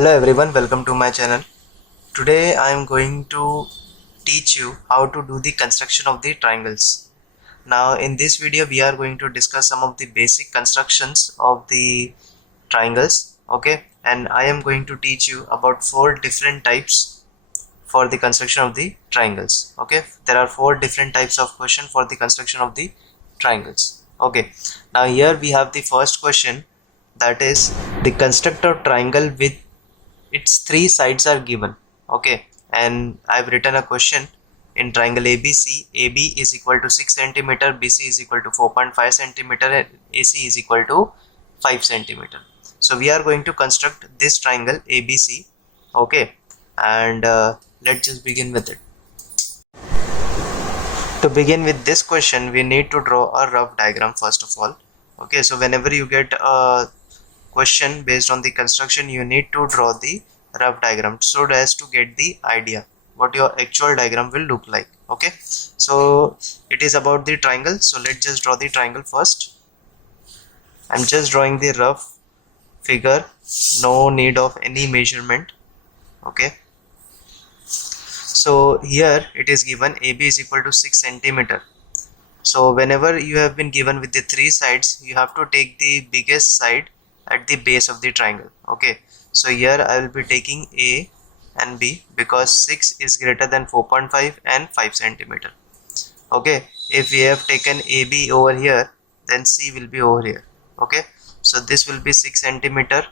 Hello everyone, welcome to my channel. Today I am going to teach you how to do the construction of the triangles. Now in this video we are going to discuss some of the basic constructions of the triangles, okay, and I am going to teach you about 4 different types for the construction of the triangles. Okay, there are 4 different types of question for the construction of the triangles. Okay, now here we have the first question, that is the construct a triangle with its 3 sides are given. Okay, and I've written a question in triangle ABC. AB is equal to 6 centimeter, BC is equal to 4.5 centimeter, and AC is equal to 5 centimeter. So we are going to construct this triangle ABC. Okay, and let's just begin with it. To begin with this question, we need to draw a rough diagram first of all. Okay, so whenever you get a question based on the construction, you need to draw the rough diagram so as to get the idea what your actual diagram will look like. Okay, so it is about the triangle, so let's just draw the triangle first. I'm just drawing the rough figure, no need of any measurement. Okay, so here it is given AB is equal to 6 centimeter. So whenever you have been given with the 3 sides, you have to take the biggest side at the base of the triangle. Okay, so here I will be taking A and B because 6 is greater than 4.5 and 5 centimeter. Okay, if we have taken AB over here, then C will be over here. Okay, so this will be 6 centimeter,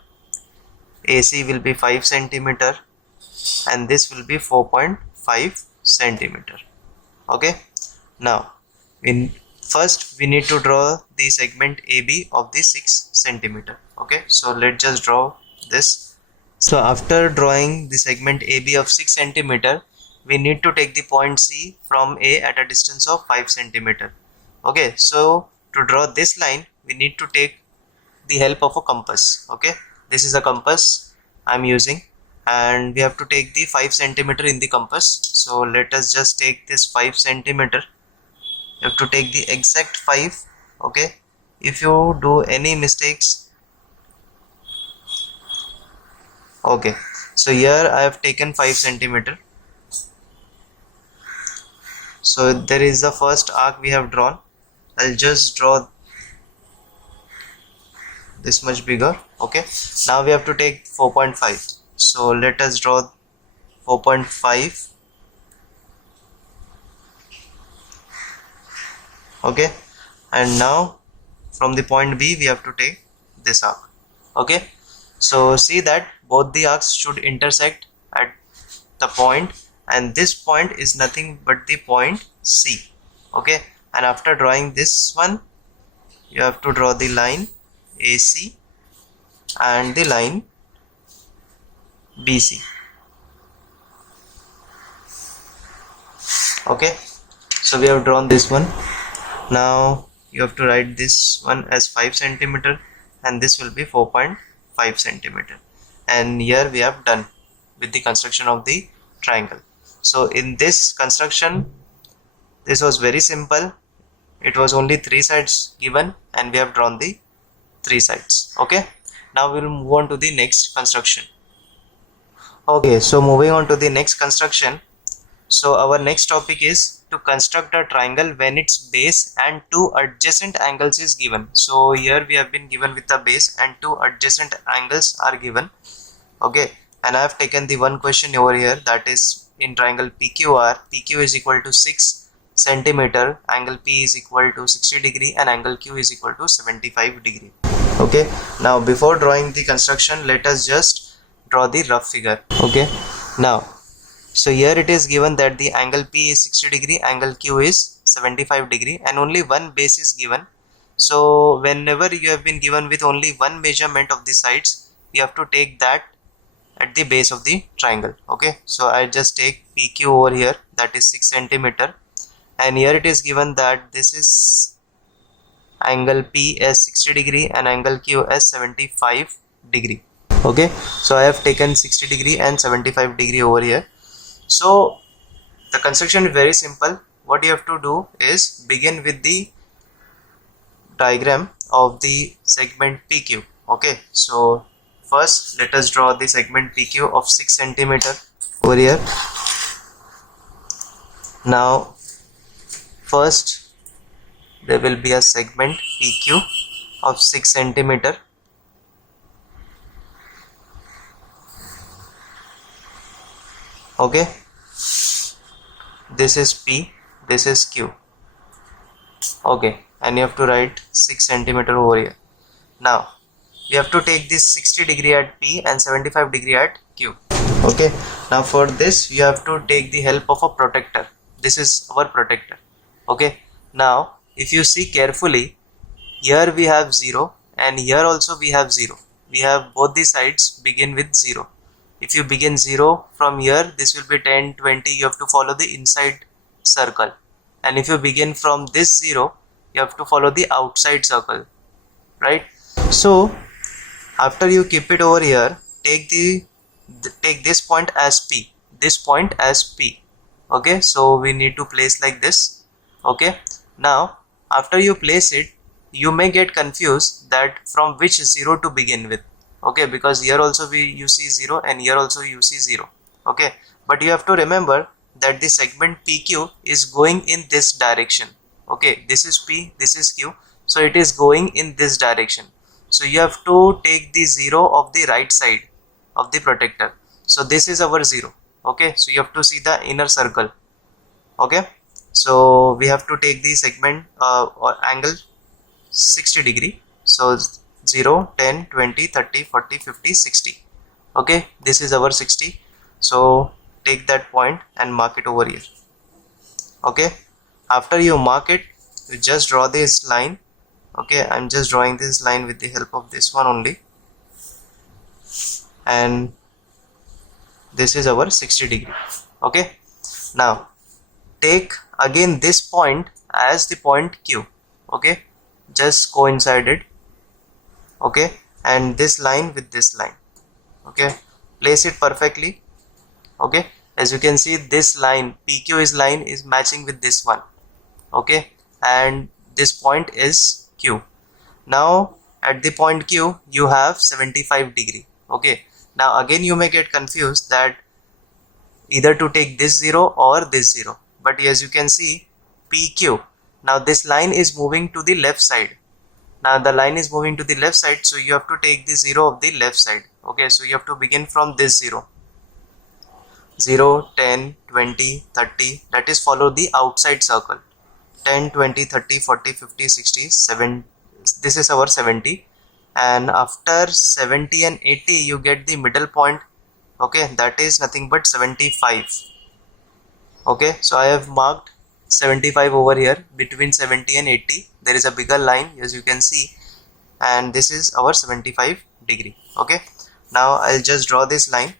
AC will be 5 centimeter, and this will be 4.5 centimeter. Okay, now in first we need to draw the segment AB of the 6 centimeter. Okay, so let's just draw this. So after drawing the segment AB of 6 centimeter, we need to take the point C from A at a distance of 5 centimeter. Okay, so to draw this line, we need to take the help of a compass. Okay, this is a compass I'm using, and we have to take the 5 centimeter in the compass. So let us just take this 5 centimeter. You have to take the exact 5. Okay, if you do any mistakes, okay, so here I have taken 5 centimeter. So there is the first arc we have drawn. I'll just draw this much bigger. Okay, now we have to take 4.5. so let us draw 4.5. okay, and now from the point B we have to take this arc. Okay, so see that both the arcs should intersect at the point, and this point is nothing but the point C. Okay, and after drawing this one, you have to draw the line AC and the line BC. Okay, so we have drawn this one. Now you have to write this one as 5 centimeter, and this will be 4.5 centimeter. And here we have done with the construction of the triangle. So in this construction, this was very simple. It was only 3 sides given, and we have drawn the 3 sides. Okay, now we will move on to the next construction. Okay, so moving on to the next construction. So our next topic is to construct a triangle when its base and 2 adjacent angles is given. So here we have been given with a base and 2 adjacent angles are given. Okay, and I have taken the one question over here, that is in triangle PQR. PQ is equal to 6 centimeter, angle P is equal to 60 degree, and angle Q is equal to 75 degree. Okay, now before drawing the construction, let us just draw the rough figure. Okay, now so here it is given that the angle P is 60 degree, angle Q is 75 degree, and only one base is given. So whenever you have been given with only one measurement of the sides, you have to take that at the base of the triangle. Okay, so I just take PQ over here, that is 6 centimeter, and here it is given that this is angle P as 60 degree and angle Q as 75 degree. Okay, so I have taken 60 degree and 75 degree over here. So the construction is very simple. What you have to do is begin with the diagram of the segment PQ. Okay, so first let us draw the segment PQ of 6 centimeter over here. Now first there will be a segment PQ of 6 centimeter. Okay, this is P, this is Q. Okay, and you have to write 6 centimeter over here. Now we have to take this 60 degree at P and 75 degree at Q. Okay, now for this you have to take the help of a protractor. This is our protractor. Okay, now if you see carefully, here we have 0 and here also we have 0. We have both the sides begin with 0. If you begin 0 from here, this will be 10, 20, you have to follow the inside circle. And if you begin from this 0, you have to follow the outside circle, right? So after you keep it over here, take this point as P, this point as P. Okay, so we need to place like this. Okay, now after you place it, you may get confused that from which 0 to begin with. Okay, because here also you see 0 and here also you see 0. Okay, but you have to remember that the segment PQ is going in this direction. Okay, this is P, this is Q, so it is going in this direction. So you have to take the 0 of the right side of the protractor. So this is our 0. Okay, so you have to see the inner circle. Okay, so we have to take the segment or angle 60 degree. So 0, 10, 20, 30, 40, 50, 60. Okay, this is our 60. So take that point and mark it over here. Okay, after you mark it, you just draw this line. Okay, I'm just drawing this line with the help of this one only, and this is our 60 degree. Okay, now take again this point as the point Q. Okay, just coincide it. Okay, and this line with this line. Okay, place it perfectly. Okay, as you can see, this line PQ line is matching with this one. Okay, and this point is Q. Now at the point Q you have 75 degree. Okay, now again you may get confused that either to take this 0 or this 0, but as you can see, PQ, now this line is moving to the left side. Now the line is moving to the left side, so you have to take the 0 of the left side. Okay, so you have to begin from this 0. 0, 10, 20, 30, that is follow the outside circle. 10, 20, 30, 40, 50, 60, 7, this is our 70. And after 70 and 80, you get the middle point. Okay, that is nothing but 75. Okay, so I have marked 75 over here. Between 70 and 80 there is a bigger line, as you can see, and this is our 75 degree. Okay, now I'll just draw this line.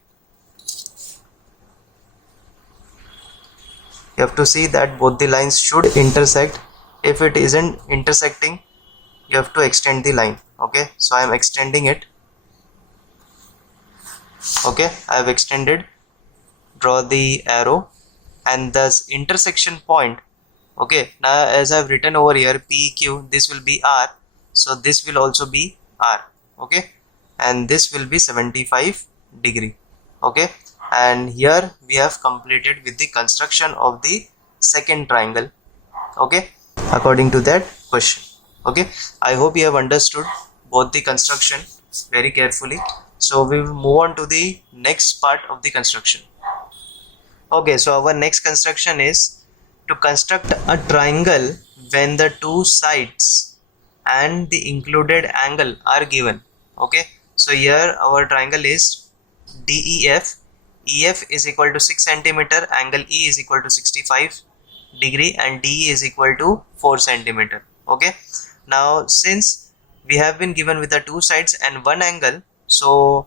You have to see that both the lines should intersect. If it isn't intersecting, you have to extend the line. Okay, so I am extending it. Okay, I have extended. Draw the arrow and this intersection point. Okay, now as I have written over here PQ, this will be R, so this will also be R. Okay, and this will be 75 degree. Okay, and here we have completed with the construction of the second triangle. Okay, according to that question. Okay, I hope you have understood both the construction very carefully. So we will move on to the next part of the construction. Okay, so our next construction is to construct a triangle when the two sides and the included angle are given. Okay, so here our triangle is DEF. EF is equal to 6 centimeter, angle E is equal to 65 degree, and DE is equal to 4 centimeter. Okay, now since we have been given with the two sides and one angle, so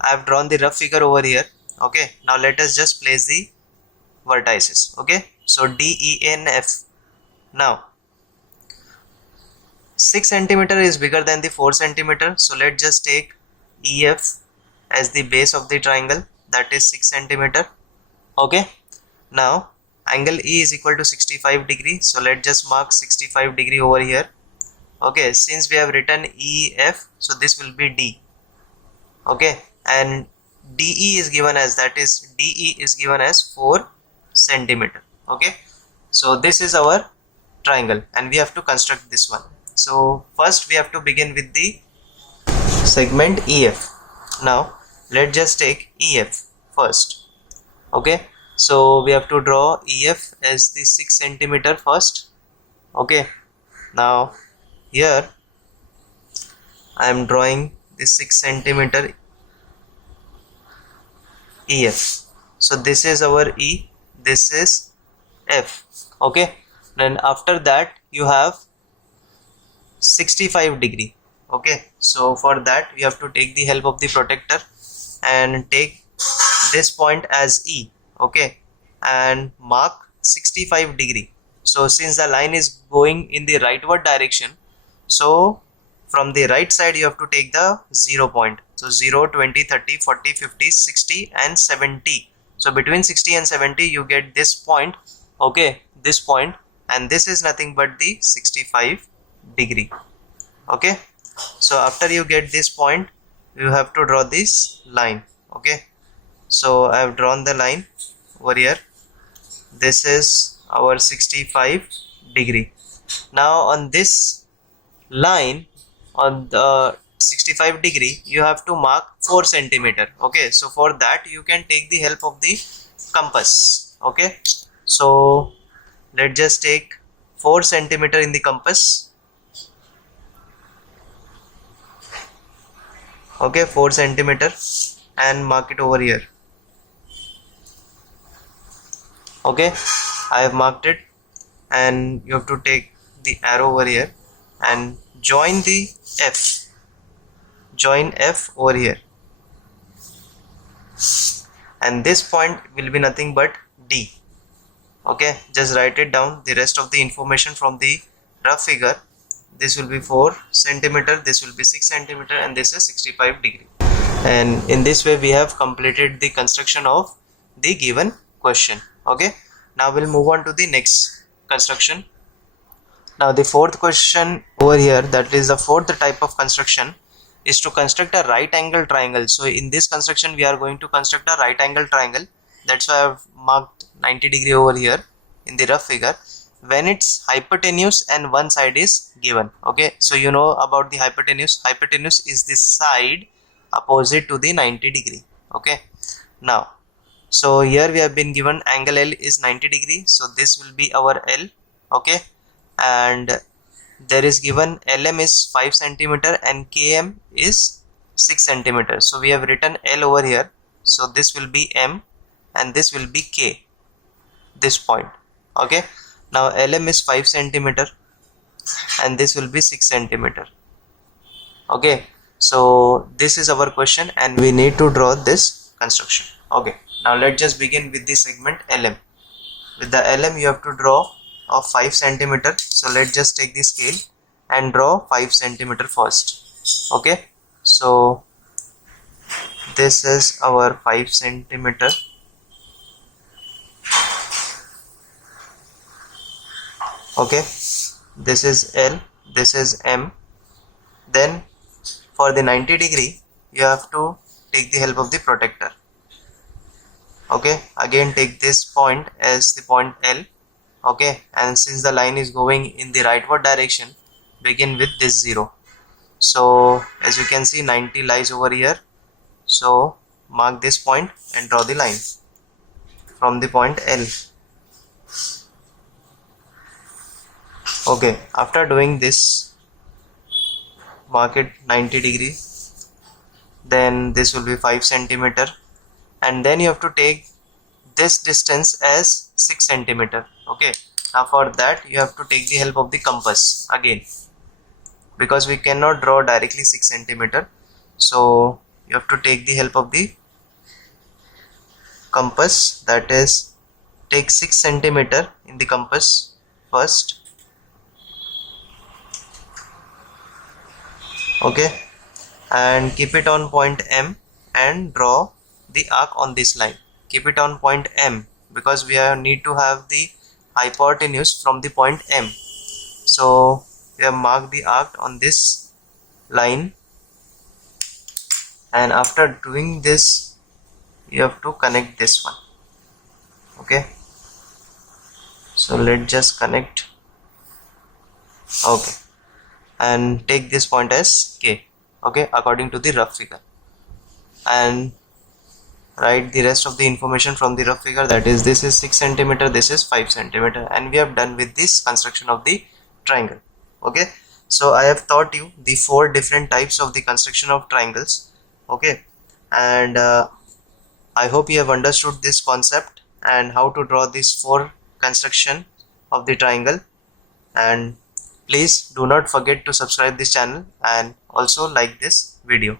I have drawn the rough figure over here. Okay, now let us just place the vertices. Okay, so DENF. Now 6 centimeter is bigger than the 4 centimeter, so let's just take EF as the base of the triangle, that is 6 centimeter. Okay, now angle E is equal to 65 degree, so let's just mark 65 degree over here. Okay, since we have written EF, so this will be D. okay, and DE is given as, that is DE is given as 4 centimeter. Okay, so this is our triangle and we have to construct this one. So first we have to begin with the segment EF. Now let's just take EF first. Okay, so we have to draw EF as the 6 centimeter first. Okay, now here I am drawing the 6 centimeter EF. So this is our E, this is F. Okay, then after that you have 65 degree. Okay, so for that we have to take the help of the protractor and take this point as E. Okay, and mark 65 degree. So since the line is going in the rightward direction, so from the right side you have to take the 0 point. So 0, 20, 30, 40, 50, 60 and 70. So between 60 and 70 you get this point. Okay, this point, and this is nothing but the 65 degree. Okay, so after you get this point you have to draw this line. Okay, so I have drawn the line over here. This is our 65 degree. Now on this line, on the 65 degree, you have to mark 4 centimeter. Okay, so for that you can take the help of the compass. Okay, so let's just take 4 centimeter in the compass. Okay, 4 centimeter and mark it over here. Okay, I have marked it, and you have to take the arrow over here and join the F. Join F over here, and this point will be nothing but D. Okay, just write it down, the rest of the information from the rough figure. This will be 4 centimeter, this will be 6 centimeter, and this is 65 degree. And in this way we have completed the construction of the given question. Okay, now we'll move on to the next construction. Now the fourth question over here, that is the fourth type of construction, is to construct a right angle triangle. So in this construction we are going to construct a right angle triangle. That's why I've marked 90 degree over here in the rough figure, when its hypotenuse and one side is given. Okay, so you know about the hypotenuse. Hypotenuse is the side opposite to the 90 degree. Okay, now so here we have been given angle L is 90 degree, so this will be our L. Okay, and there is given LM is 5 centimeter and KM is 6 centimeter. So we have written L over here, so this will be M and this will be K, this point. Okay, now LM is 5 centimeter and this will be 6 centimeter. Okay, so this is our question and we need to draw this construction. Okay, now let's just begin with the segment LM. With the LM you have to draw of 5 centimeter. So let's just take the scale and draw 5 centimeter first. Okay, so this is our 5 centimeter. Okay, this is L, this is M. Then for the 90 degree you have to take the help of the protractor. Okay, again take this point as the point L. Okay, and since the line is going in the rightward direction, begin with this 0. So as you can see 90 lies over here, so mark this point and draw the line from the point L. Okay, after doing this, mark it 90 degree, then this will be 5 centimeter, and then you have to take this distance as 6 centimeter. Okay, now for that you have to take the help of the compass again, because we cannot draw directly 6 centimeter, so you have to take the help of the compass, that is take 6 centimeter in the compass first. Okay, and keep it on point M and draw the arc on this line. Keep it on point M because we need to have the hypotenuse from the point M. So we have marked the arc on this line and after doing this you have to connect this one. Okay, so let's just connect. Okay, and take this point as K. Okay, according to the rough figure, and write the rest of the information from the rough figure, that is this is 6 centimeter, this is 5 centimeter, and we have done with this construction of the triangle. Okay, so I have taught you the 4 different types of the construction of triangles. Okay, and I hope you have understood this concept and how to draw these 4 construction of the triangle. And please do not forget to subscribe this channel and also like this video.